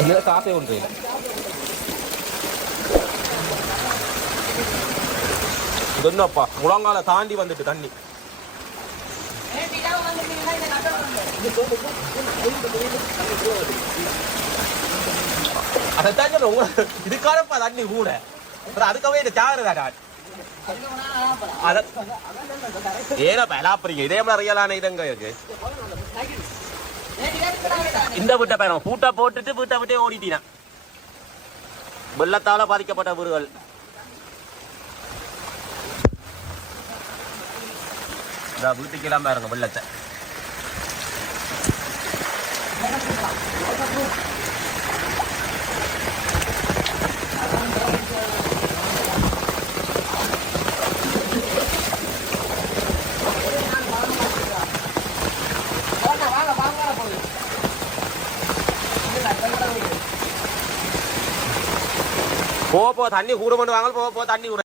என்ன காசே ஒன்று என்னப்பா முழங்கால தாண்டி வந்துட்டு தண்ணி அதைத்தான் இதுக்கானப்பா தண்ணி கூட அதுக்காகவே இந்த சாகுறதா ஏனப்பா எலாப்பறீங்க இதே மாதிரி அறியலான இதங்க இருக்கு இந்த வீட்டை பயணம் பூட்டை போட்டுட்டு வீட்டை விட்டே ஓடிட்டீங்க வெள்ளத்தால பாதிக்கப்பட்ட வீடுகள் வீட்டுக்கு எல்லாம் பாருங்க வெள்ளத்தை போ தண்ணி கூட கொண்டு வாங்க போ தண்ணி